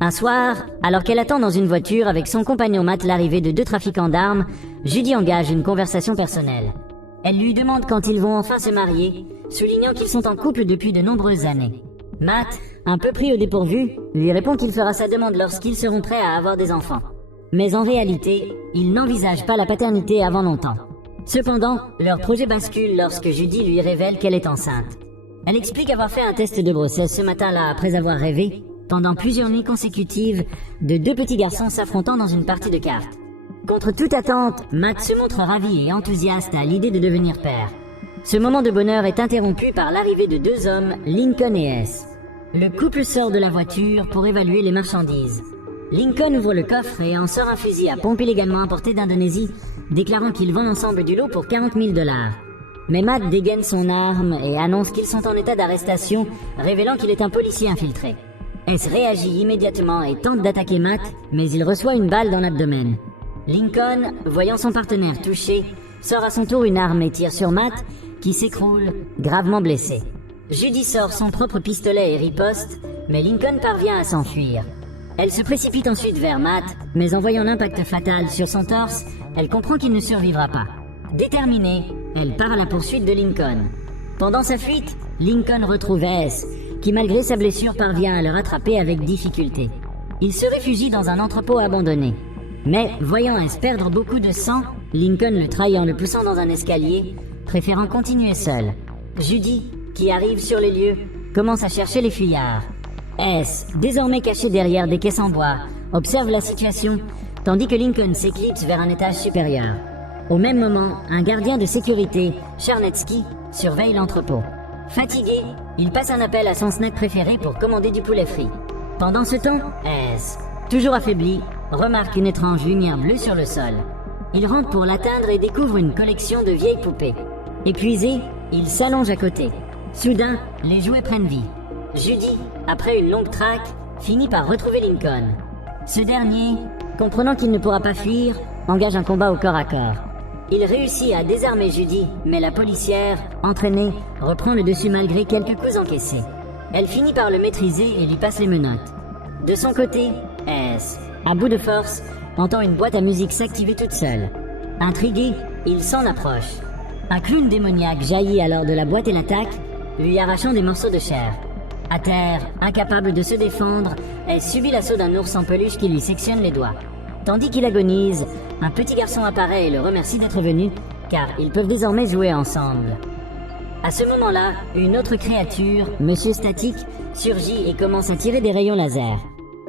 Un soir, alors qu'elle attend dans une voiture avec son compagnon Matt l'arrivée de 2 trafiquants d'armes, Judy engage une conversation personnelle. Elle lui demande quand ils vont enfin se marier, soulignant qu'ils sont en couple depuis de nombreuses années. Matt, un peu pris au dépourvu, lui répond qu'il fera sa demande lorsqu'ils seront prêts à avoir des enfants. Mais en réalité, il n'envisage pas la paternité avant longtemps. Cependant, leur projet bascule lorsque Judy lui révèle qu'elle est enceinte. Elle explique avoir fait un test de grossesse ce matin-là après avoir rêvé, pendant plusieurs nuits consécutives, de 2 petits garçons s'affrontant dans une partie de cartes. Contre toute attente, Matt se montre ravi et enthousiaste à l'idée de devenir père. Ce moment de bonheur est interrompu par l'arrivée de 2 hommes, Lincoln et S. Le couple sort de la voiture pour évaluer les marchandises. Lincoln ouvre le coffre et en sort un fusil à pompe illégalement importé d'Indonésie, déclarant qu'il vend l'ensemble du lot pour 40 000 $. Mais Matt dégaine son arme et annonce qu'ils sont en état d'arrestation, révélant qu'il est un policier infiltré. S réagit immédiatement et tente d'attaquer Matt, mais il reçoit une balle dans l'abdomen. Lincoln, voyant son partenaire touché, sort à son tour une arme et tire sur Matt, qui s'écroule, gravement blessé. Judy sort son propre pistolet et riposte, mais Lincoln parvient à s'enfuir. Elle se précipite ensuite vers Matt, mais en voyant l'impact fatal sur son torse, elle comprend qu'il ne survivra pas. Déterminée, elle part à la poursuite de Lincoln. Pendant sa fuite, Lincoln retrouve S, qui malgré sa blessure parvient à le rattraper avec difficulté. Il se réfugie dans un entrepôt abandonné. Mais, voyant S perdre beaucoup de sang, Lincoln le trahit en le poussant dans un escalier, préférant continuer seul. Judy, qui arrive sur les lieux, commence à chercher les fuyards. S, désormais caché derrière des caisses en bois, observe la situation, tandis que Lincoln s'éclipse vers un étage supérieur. Au même moment, un gardien de sécurité, Charnetsky, surveille l'entrepôt. Fatigué, il passe un appel à son snack préféré pour commander du poulet frit. Pendant ce temps, S, toujours affaibli, remarque une étrange lumière bleue sur le sol. Il rentre pour l'atteindre et découvre une collection de vieilles poupées. Épuisé, il s'allonge à côté. Soudain, les jouets prennent vie. Judy, après une longue traque, finit par retrouver Lincoln. Ce dernier, comprenant qu'il ne pourra pas fuir, engage un combat au corps à corps. Il réussit à désarmer Judy, mais la policière, entraînée, reprend le dessus malgré quelques coups encaissés. Elle finit par le maîtriser et lui passe les menottes. De son côté, S, à bout de force, entend une boîte à musique s'activer toute seule. Intrigué, il s'en approche. Un clown démoniaque jaillit alors de la boîte et l'attaque, lui arrachant des morceaux de chair. À terre, incapable de se défendre, elle subit l'assaut d'un ours en peluche qui lui sectionne les doigts. Tandis qu'il agonise, un petit garçon apparaît et le remercie d'être venu, car ils peuvent désormais jouer ensemble. À ce moment-là, une autre créature, Monsieur Statique, surgit et commence à tirer des rayons laser.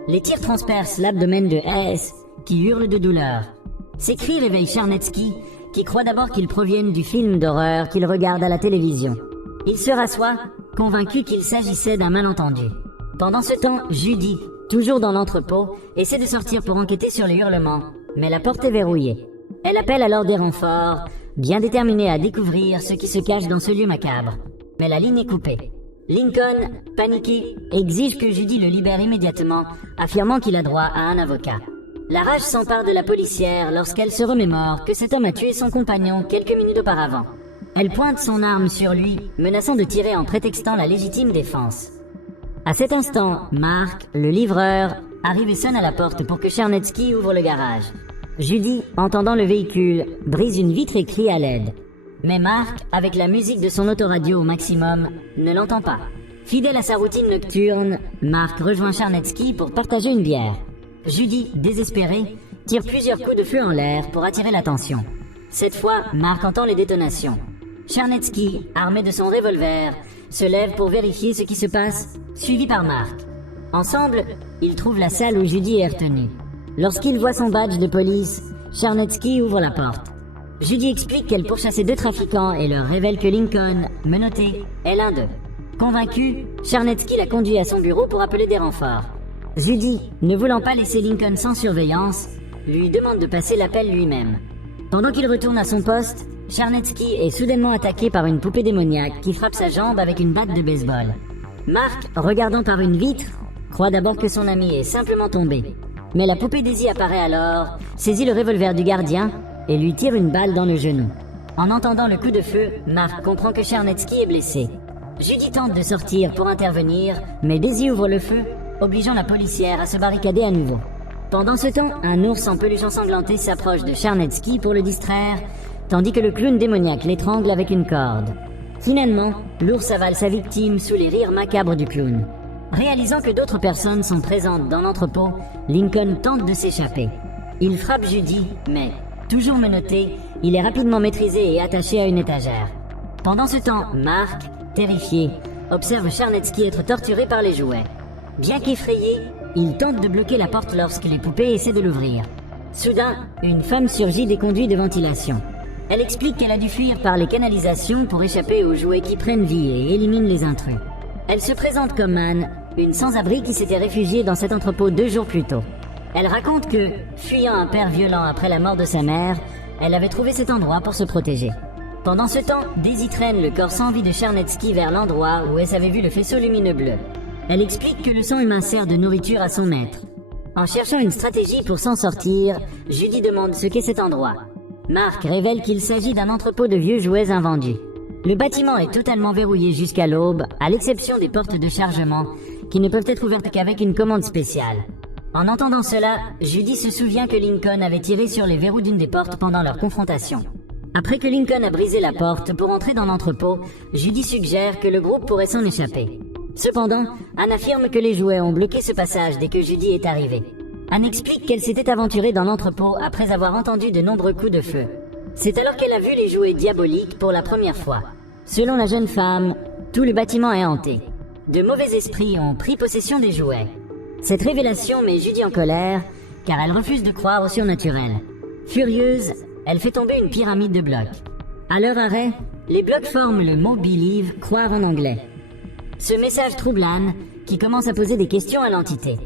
Les tirs transpercent l'abdomen de S, qui hurle de douleur. Ces cris réveillent Charnetsky, qui croit d'abord qu'ils proviennent du film d'horreur qu'il regarde à la télévision. Il se rassoit, convaincu qu'il s'agissait d'un malentendu. Pendant ce temps, Judy, toujours dans l'entrepôt, essaie de sortir pour enquêter sur les hurlements, mais la porte est verrouillée. Elle appelle alors des renforts, bien déterminée à découvrir ce qui se cache dans ce lieu macabre. Mais la ligne est coupée. Lincoln, paniqué, exige que Judy le libère immédiatement, affirmant qu'il a droit à un avocat. La rage s'empare de la policière lorsqu'elle se remémore que cet homme a tué son compagnon quelques minutes auparavant. Elle pointe son arme sur lui, menaçant de tirer en prétextant la légitime défense. À cet instant, Mark, le livreur, arrive et sonne à la porte pour que Charnetsky ouvre le garage. Judy, entendant le véhicule, brise une vitre et crie à l'aide. Mais Mark, avec la musique de son autoradio au maximum, ne l'entend pas. Fidèle à sa routine nocturne, Mark rejoint Charnetsky pour partager une bière. Judy, désespérée, tire plusieurs coups de feu en l'air pour attirer l'attention. Cette fois, Mark entend les détonations. Charnetsky, armé de son revolver, se lève pour vérifier ce qui se passe, suivi par Mark. Ensemble, ils trouvent la salle où Judy est retenue. Lorsqu'il voit son badge de police, Charnetsky ouvre la porte. Judy explique qu'elle pourchassait 2 trafiquants et leur révèle que Lincoln, menotté, est l'un d'eux. Convaincu, Charnetsky la conduit à son bureau pour appeler des renforts. Judy, ne voulant pas laisser Lincoln sans surveillance, lui demande de passer l'appel lui-même. Pendant qu'il retourne à son poste, Charnetsky est soudainement attaqué par une poupée démoniaque qui frappe sa jambe avec une batte de baseball. Mark, regardant par une vitre, croit d'abord que son ami est simplement tombé. Mais la poupée Daisy apparaît alors, saisit le revolver du gardien et lui tire une balle dans le genou. En entendant le coup de feu, Mark comprend que Charnetsky est blessé. Judy tente de sortir pour intervenir, mais Daisy ouvre le feu, obligeant la policière à se barricader à nouveau. Pendant ce temps, un ours en peluche ensanglanté s'approche de Charnetsky pour le distraire, tandis que le clown démoniaque l'étrangle avec une corde. Finalement, l'ours avale sa victime sous les rires macabres du clown. Réalisant que d'autres personnes sont présentes dans l'entrepôt, Lincoln tente de s'échapper. Il frappe Judy, mais, toujours menotté, il est rapidement maîtrisé et attaché à une étagère. Pendant ce temps, Mark, terrifié, observe Charnetsky être torturé par les jouets. Bien qu'effrayé, il tente de bloquer la porte lorsque les poupées essaient de l'ouvrir. Soudain, une femme surgit des conduits de ventilation. Elle explique qu'elle a dû fuir par les canalisations pour échapper aux jouets qui prennent vie et éliminent les intrus. Elle se présente comme Anne, une sans-abri qui s'était réfugiée dans cet entrepôt 2 jours plus tôt. Elle raconte que, fuyant un père violent après la mort de sa mère, elle avait trouvé cet endroit pour se protéger. Pendant ce temps, Daisy traîne le corps sans vie de Charnetsky vers l'endroit où elle avait vu le faisceau lumineux bleu. Elle explique que le sang humain sert de nourriture à son maître. En cherchant une stratégie pour s'en sortir, Judy demande ce qu'est cet endroit. Mark révèle qu'il s'agit d'un entrepôt de vieux jouets invendus. Le bâtiment est totalement verrouillé jusqu'à l'aube, à l'exception des portes de chargement, qui ne peuvent être ouvertes qu'avec une commande spéciale. En entendant cela, Judy se souvient que Lincoln avait tiré sur les verrous d'une des portes pendant leur confrontation. Après que Lincoln a brisé la porte pour entrer dans l'entrepôt, Judy suggère que le groupe pourrait s'en échapper. Cependant, Anne affirme que les jouets ont bloqué ce passage dès que Judy est arrivée. Anne explique qu'elle s'était aventurée dans l'entrepôt après avoir entendu de nombreux coups de feu. C'est alors qu'elle a vu les jouets diaboliques pour la première fois. Selon la jeune femme, tout le bâtiment est hanté. De mauvais esprits ont pris possession des jouets. Cette révélation met Judy en colère, car elle refuse de croire au surnaturel. Furieuse, elle fait tomber une pyramide de blocs. À leur arrêt, les blocs forment le mot « believe », croire en anglais. Ce message trouble Anne, qui commence à poser des questions à l'entité.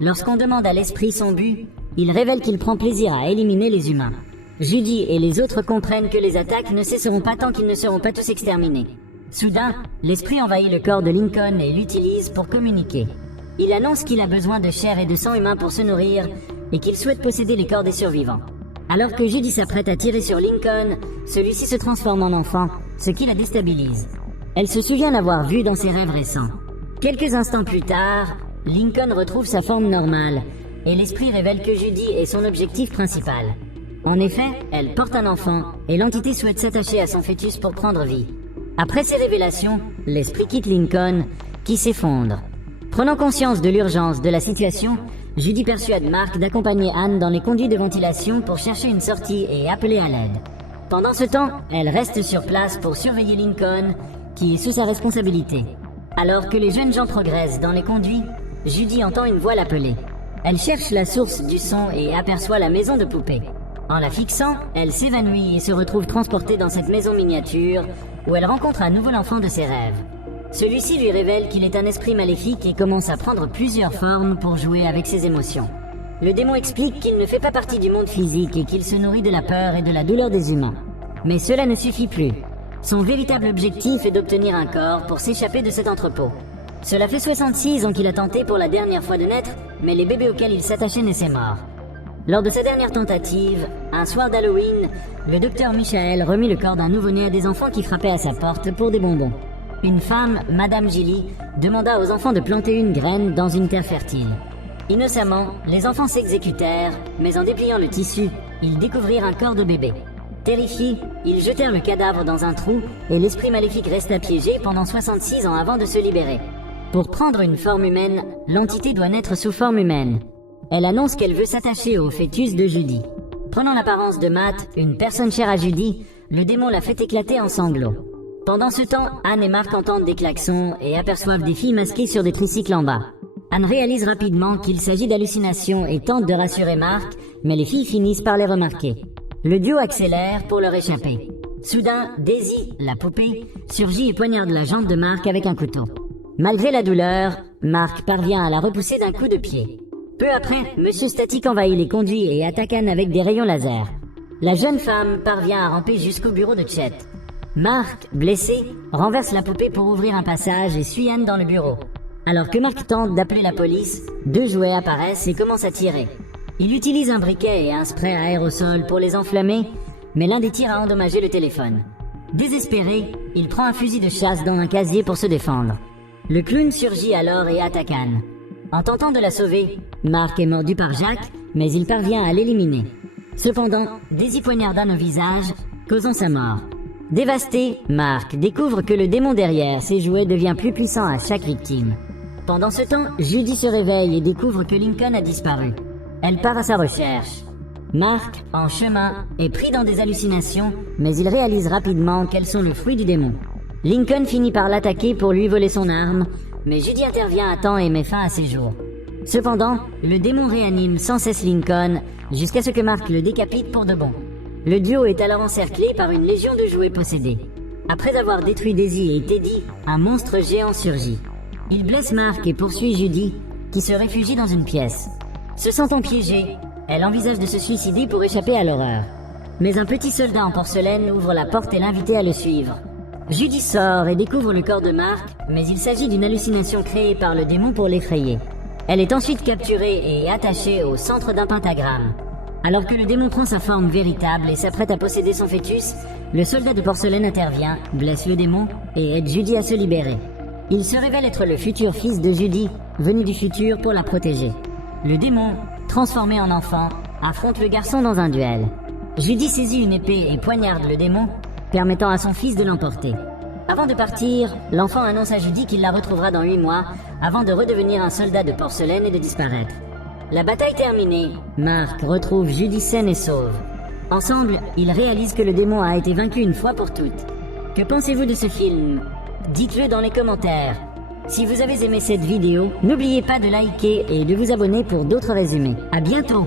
Lorsqu'on demande à l'esprit son but, il révèle qu'il prend plaisir à éliminer les humains. Judy et les autres comprennent que les attaques ne cesseront pas tant qu'ils ne seront pas tous exterminés. Soudain, l'esprit envahit le corps de Lincoln et l'utilise pour communiquer. Il annonce qu'il a besoin de chair et de sang humain pour se nourrir et qu'il souhaite posséder les corps des survivants. Alors que Judy s'apprête à tirer sur Lincoln, celui-ci se transforme en enfant, ce qui la déstabilise. Elle se souvient l'avoir vu dans ses rêves récents. Quelques instants plus tard, Lincoln retrouve sa forme normale, et l'esprit révèle que Judy est son objectif principal. En effet, elle porte un enfant, et l'entité souhaite s'attacher à son fœtus pour prendre vie. Après ces révélations, l'esprit quitte Lincoln, qui s'effondre. Prenant conscience de l'urgence de la situation, Judy persuade Mark d'accompagner Anne dans les conduits de ventilation pour chercher une sortie et appeler à l'aide. Pendant ce temps, elle reste sur place pour surveiller Lincoln, qui est sous sa responsabilité. Alors que les jeunes gens progressent dans les conduits, Judy entend une voix l'appeler. Elle cherche la source du son et aperçoit la maison de poupée. En la fixant, elle s'évanouit et se retrouve transportée dans cette maison miniature, où elle rencontre à nouveau l'enfant de ses rêves. Celui-ci lui révèle qu'il est un esprit maléfique et commence à prendre plusieurs formes pour jouer avec ses émotions. Le démon explique qu'il ne fait pas partie du monde physique et qu'il se nourrit de la peur et de la douleur des humains. Mais cela ne suffit plus. Son véritable objectif est d'obtenir un corps pour s'échapper de cet entrepôt. Cela fait 66 ans qu'il a tenté pour la dernière fois de naître, mais les bébés auxquels il s'attachait naissaient morts. Lors de sa dernière tentative, un soir d'Halloween, le docteur Michael remit le corps d'un nouveau-né à des enfants qui frappaient à sa porte pour des bonbons. Une femme, Madame Gilly, demanda aux enfants de planter une graine dans une terre fertile. Innocemment, les enfants s'exécutèrent, mais en dépliant le tissu, ils découvrirent un corps de bébé. Terrifiés, ils jetèrent le cadavre dans un trou et l'esprit maléfique resta piégé pendant 66 ans avant de se libérer. Pour prendre une forme humaine, l'entité doit naître sous forme humaine. Elle annonce qu'elle veut s'attacher au fœtus de Judy. Prenant l'apparence de Matt, une personne chère à Judy, le démon la fait éclater en sanglots. Pendant ce temps, Anne et Mark entendent des klaxons et aperçoivent des filles masquées sur des tricycles en bas. Anne réalise rapidement qu'il s'agit d'hallucinations et tente de rassurer Mark, mais les filles finissent par les remarquer. Le duo accélère pour leur échapper. Soudain, Daisy, la poupée, surgit et poignarde la jambe de Mark avec un couteau. Malgré la douleur, Mark parvient à la repousser d'un coup de pied. Peu après, Monsieur Statique envahit les conduits et attaque Anne avec des rayons laser. La jeune femme parvient à ramper jusqu'au bureau de Chet. Mark, blessé, renverse la poupée pour ouvrir un passage et suit Anne dans le bureau. Alors que Mark tente d'appeler la police, deux jouets apparaissent et commencent à tirer. Il utilise un briquet et un spray à aérosol pour les enflammer, mais l'un des tirs a endommagé le téléphone. Désespéré, il prend un fusil de chasse dans un casier pour se défendre. Le clown surgit alors et attaque Anne. En tentant de la sauver, Mark est mordu par Jack, mais il parvient à l'éliminer. Cependant, Daisy poignarde au visage, causant sa mort. Dévasté, Mark découvre que le démon derrière ses jouets devient plus puissant à chaque victime. Pendant ce temps, Judy se réveille et découvre que Lincoln a disparu. Elle part à sa recherche. Mark, en chemin, est pris dans des hallucinations, mais il réalise rapidement qu'elles sont le fruit du démon. Lincoln finit par l'attaquer pour lui voler son arme, mais Judy intervient à temps et met fin à ses jours. Cependant, le démon réanime sans cesse Lincoln, jusqu'à ce que Mark le décapite pour de bon. Le duo est alors encerclé par une légion de jouets possédés. Après avoir détruit Daisy et Teddy, un monstre géant surgit. Il blesse Mark et poursuit Judy, qui se réfugie dans une pièce. Se sentant piégée, elle envisage de se suicider pour échapper à l'horreur. Mais un petit soldat en porcelaine ouvre la porte et l'invite à le suivre. Judy sort et découvre le corps de Mark, mais il s'agit d'une hallucination créée par le démon pour l'effrayer. Elle est ensuite capturée et attachée au centre d'un pentagramme. Alors que le démon prend sa forme véritable et s'apprête à posséder son fœtus, le soldat de porcelaine intervient, blesse le démon et aide Judy à se libérer. Il se révèle être le futur fils de Judy, venu du futur pour la protéger. Le démon, transformé en enfant, affronte le garçon dans un duel. Judy saisit une épée et poignarde le démon, permettant à son fils de l'emporter. Avant de partir, l'enfant annonce à Judy qu'il la retrouvera dans 8 mois, avant de redevenir un soldat de porcelaine et de disparaître. La bataille terminée, Mark retrouve Judy saine et sauve. Ensemble, ils réalisent que le démon a été vaincu une fois pour toutes. Que pensez-vous de ce film? Dites-le dans les commentaires. Si vous avez aimé cette vidéo, n'oubliez pas de liker et de vous abonner pour d'autres résumés. À bientôt!